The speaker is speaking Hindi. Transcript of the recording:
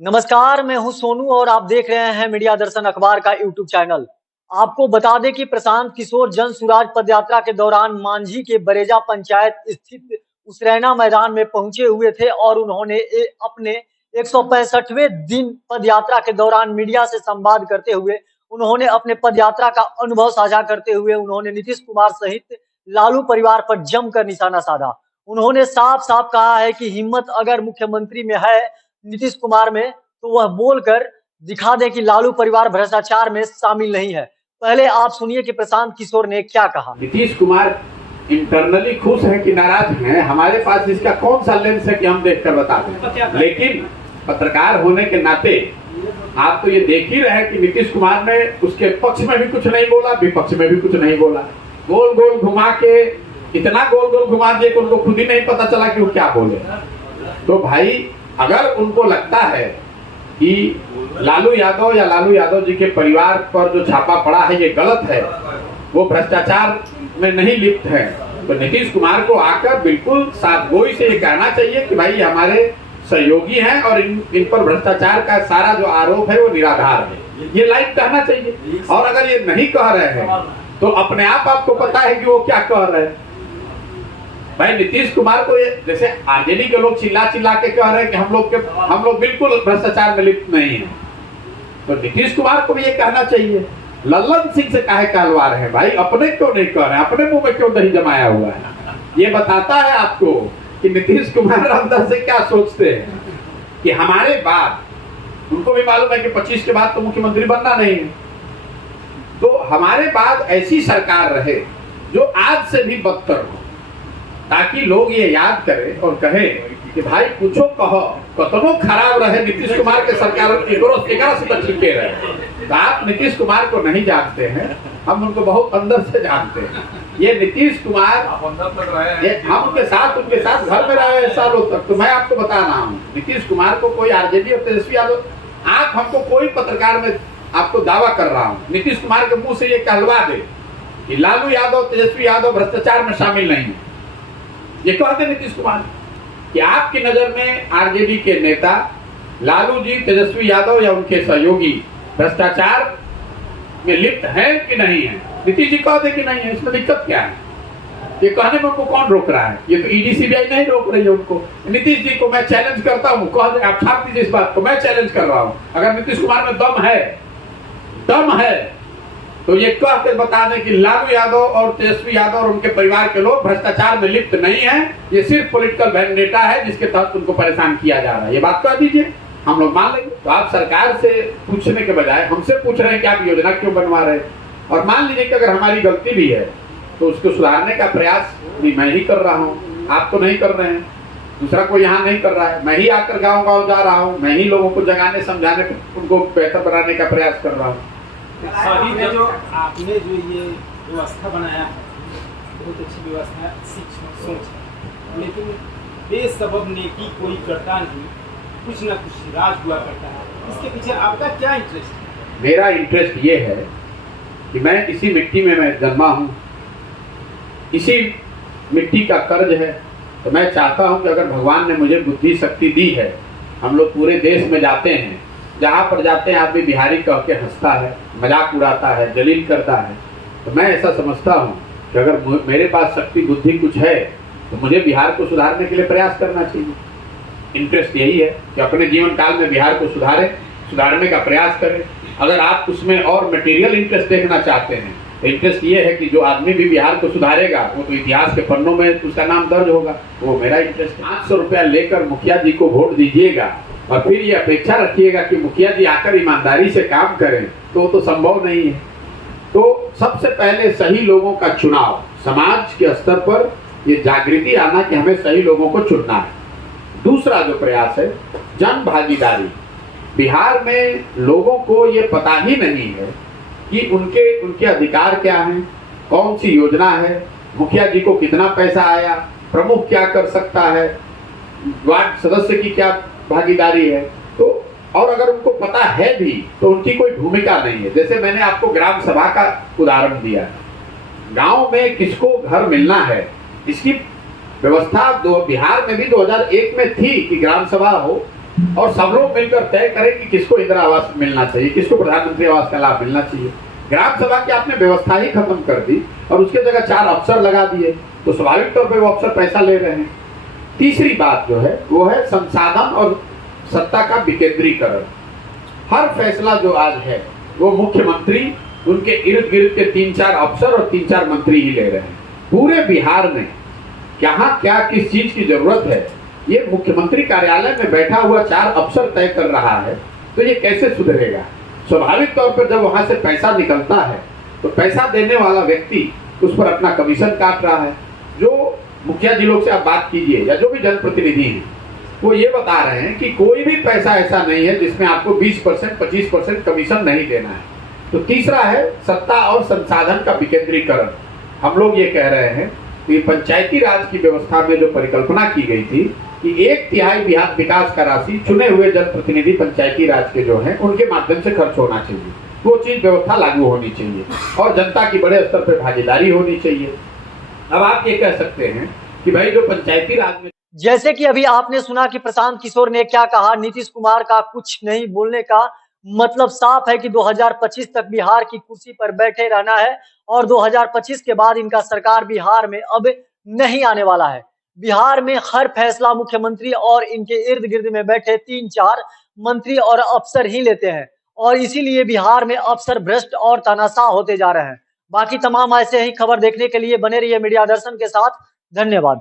नमस्कार, मैं हूं सोनू और आप देख रहे हैं मीडिया दर्शन अखबार का यूट्यूब चैनल। आपको बता दें कि प्रशांत किशोर जन सुराज पदयात्रा के दौरान मांझी के बरेजा पंचायत स्थित उसरैना मैदान में पहुंचे हुए थे और उन्होंने अपने 165वें दिन पदयात्रा के दौरान मीडिया से संवाद करते हुए उन्होंने अपने पदयात्रा का अनुभव साझा करते हुए उन्होंने नीतीश कुमार सहित लालू परिवार पर जमकर निशाना साधा। उन्होंने साफ साफ कहा है कि हिम्मत अगर मुख्यमंत्री में है नीतीश कुमार में, तो वह बोलकर दिखा दे कि लालू परिवार भ्रष्टाचार में शामिल नहीं है। पहले आप सुनिए कि प्रशांत किशोर ने क्या कहा। नीतीश कुमार इंटरनली खुश है कि नाराज हैं, हमारे पास इसका कौन सा लेंस है कि हम देखकर बता दें। लेकिन पत्रकार होने के नाते आप तो ये देख ही रहे हैं कि नीतीश कुमार ने उसके पक्ष में भी कुछ नहीं बोला, विपक्ष में भी कुछ नहीं बोला। गोल गोल घुमा के इतना गोल गोल घुमा दिए कि उनको खुद ही नहीं पता चला कि वो क्या बोले। तो भाई अगर उनको लगता है कि लालू यादव या लालू यादव जी के परिवार पर जो छापा पड़ा है ये गलत है, वो भ्रष्टाचार में नहीं लिप्त है, तो नीतीश कुमार को आकर बिल्कुल साफगोई से ये कहना चाहिए कि भाई हमारे सहयोगी हैं और इन पर भ्रष्टाचार का सारा जो आरोप है वो निराधार है, ये लाइव कहना चाहिए। और अगर ये नहीं कह रहे हैं तो अपने आप आपको पता है कि वो क्या कह रहे हैं। भाई नीतीश कुमार को ये जैसे आरजेडी के लोग चिल्ला चिल्ला के कह रहे हैं कि हम लोग बिल्कुल भ्रष्टाचार में लिप्त नहीं है, तो नीतीश कुमार को भी ये कहना चाहिए। लल्लन सिंह से काहे कहलवा रहे हैं भाई, अपने क्यों नहीं कह रहे हैं, अपने मुंह में क्यों दही जमाया हुआ है। ये बताता है आपको कि नीतीश कुमार अंदर से क्या सोचते हैं कि हमारे बाद उनको भी मालूम है कि 25 के बाद तो मुख्यमंत्री बनना नहीं है, तो हमारे बाद ऐसी सरकार रहे जो आज से भी बदतर हो, ताकि लोग ये याद करें और कहें कि भाई कुछो कहो कतनो खराब रहे नीतीश कुमार के सरकार से तो ठीक रहे। तो आप नीतीश कुमार को नहीं जानते हैं, हम उनको बहुत अंदर से जानते हैं। ये नीतीश कुमार हम उनके साथ घर में रहे सालों तक, तो मैं आपको बता रहा हूँ नीतीश कुमार को कोई आरजेडी और तेजस्वी यादव, आप हमको कोई पत्रकार में आपको दावा कर रहा हूँ नीतीश कुमार के मुंह से ये कहलवा दे कि लालू यादव तेजस्वी यादव भ्रष्टाचार में शामिल नहीं है, ये कहते नीतीश कुमार कि आपकी नजर में आरजेडी के नेता लालू जी, तेजस्वी यादव या उनके सहयोगी भ्रष्टाचार में लिप्त हैं कि नहीं है। नीतीश जी कहते कि नहीं है, इसमें दिक्कत क्या है? ये कहने में उनको कौन रोक रहा है? ये तो ईडी सीबीआई नहीं रोक रही है उनको। नीतीश जी को मैं चैलेंज करता हूँ, कह दे आप छाप दीजिए इस बात को, मैं चैलेंज कर रहा हूँ। अगर नीतीश कुमार में दम है तो ये कह के बता दें कि लालू यादव और तेजस्वी यादव और उनके परिवार के लोग भ्रष्टाचार में लिप्त नहीं है, ये सिर्फ पॉलिटिकल वेंडेटा है जिसके तहत उनको परेशान किया जा रहा है। ये बात कह दीजिए, हम लोग मान लेंगे। तो आप सरकार से पूछने के बजाय हमसे पूछ रहे हैं कि आप योजना क्यों बनवा रहे हैं। और मान लीजिए कि अगर हमारी गलती भी है तो उसको सुधारने का प्रयास भी मैं ही कर रहा हूँ, आप तो नहीं कर रहे हैं, दूसरा कोई यहाँ नहीं कर रहा है। मैं ही आकर गाँव गाँव जा रहा हूँ, मैं ही लोगों को जगाने समझाने उनको बेहतर बनाने का प्रयास कर रहा हूँ। सभी में जो आपने जो ये व्यवस्था बनाया है बहुत अच्छी व्यवस्था है, सोच है, लेकिन बेसबब नेकी कोई करता नहीं, कुछ ना कुछ राज हुआ करता है। इसके पीछे आपका क्या इंटरेस्ट है? मेरा इंटरेस्ट ये है कि मैं इसी मिट्टी में मैं जन्मा हूँ, इसी मिट्टी का कर्ज है, तो मैं चाहता हूँ कि अगर भगवान ने मुझे बुद्धि शक्ति दी है, हम लोग पूरे देश में जाते हैं, जहाँ पर जाते हैं आदमी बिहारी कह के हंसता है, मजाक उड़ाता है, जलील करता है, तो मैं ऐसा समझता हूँ कि अगर मेरे पास शक्ति बुद्धि कुछ है तो मुझे बिहार को सुधारने के लिए प्रयास करना चाहिए। इंटरेस्ट यही है कि अपने जीवन काल में बिहार को सुधारने का प्रयास करें। अगर आप उसमें और मटेरियल इंटरेस्ट देखना चाहते हैं, इंटरेस्ट ये है कि जो आदमी भी बिहार को सुधारेगा वो तो इतिहास के पन्नों में उसका नाम दर्ज होगा, वो मेरा इंटरेस्ट है। 500 रुपया लेकर मुखिया जी को वोट दीजिएगा और फिर ये अपेक्षा रखिएगा कि मुखिया जी आकर ईमानदारी से काम करें, तो संभव नहीं है। तो सबसे पहले सही लोगों का चुनाव, समाज के स्तर पर ये जागृति आना कि हमें सही लोगों को चुनना है। दूसरा जो प्रयास है जन भागीदारी। बिहार में लोगों को ये पता ही नहीं है कि उनके अधिकार क्या हैं, कौन सी योजना है, मुखिया जी को कितना पैसा आया, प्रमुख क्या कर सकता है, वार्ड सदस्य की क्या भागीदारी है। तो और अगर उनको पता है भी तो उनकी कोई भूमिका नहीं है। जैसे मैंने आपको ग्राम सभा का उदाहरण दिया, गांव में किसको घर मिलना है, इसकी व्यवस्था बिहार में भी 2001 में थी कि ग्राम सभा हो, और सब लोग मिलकर तय करें कि किसको इंदिरा आवास मिलना चाहिए, किसको प्रधानमंत्री आवास का लाभ मिलना चाहिए। ग्राम सभा की आपने व्यवस्था ही खत्म कर दी और उसके जगह 4 अफसर लगा दिए, तो स्वाभाविक तौर पे वो अफसर पैसा ले रहे हैं। तीसरी बात जो है वो है संसाधन और सत्ता का विकेंद्रीकरण। हर फैसला जो आज है वो मुख्यमंत्री, उनके इर्द गिर्द के 3-4 अफसर और 3-4 मंत्री ही ले रहे हैं। पूरे बिहार में कहाँ क्या किस चीज की जरूरत है ये मुख्यमंत्री कार्यालय में बैठा हुआ 4 अफसर तय कर रहा है, तो ये कैसे सुधरेगा। स्वाभाविक तौर पर जब वहां से पैसा निकलता है तो पैसा देने वाला व्यक्ति उस पर अपना कमीशन काट रहा है। जो मुखिया जी लोग से आप बात कीजिए या जो भी जनप्रतिनिधि हैं वो ये बता रहे हैं कि कोई भी पैसा ऐसा नहीं है जिसमें आपको 20% 25% कमीशन नहीं देना है। तो तीसरा है सत्ता और संसाधन का विकेंद्रीकरण। हम लोग ये कह रहे हैं कि पंचायती राज की व्यवस्था में जो परिकल्पना की गई थी कि 1/3 बिहार विकास का राशि चुने हुए जनप्रतिनिधि पंचायती राज के जो हैं उनके माध्यम से खर्च होना चाहिए, वो चीज व्यवस्था लागू होनी चाहिए और जनता की बड़े स्तर पर भागीदारी होनी चाहिए। अब आप ये कह सकते हैं कि भाई जो पंचायती राज में, जैसे कि अभी आपने सुना कि प्रशांत किशोर ने क्या कहा, नीतीश कुमार का कुछ नहीं बोलने का मतलब साफ है कि 2025 तक बिहार की कुर्सी पर बैठे रहना है और 2025 के बाद इनका सरकार बिहार में अब नहीं आने वाला है। बिहार में हर फैसला मुख्यमंत्री और इनके इर्द गिर्द में बैठे 3-4 मंत्री और अफसर ही लेते हैं और इसीलिए बिहार में अफसर भ्रष्ट और तानाशाह होते जा रहे हैं। बाकी तमाम ऐसे ही खबर देखने के लिए बने रहिए मीडिया दर्शन के साथ। धन्यवाद।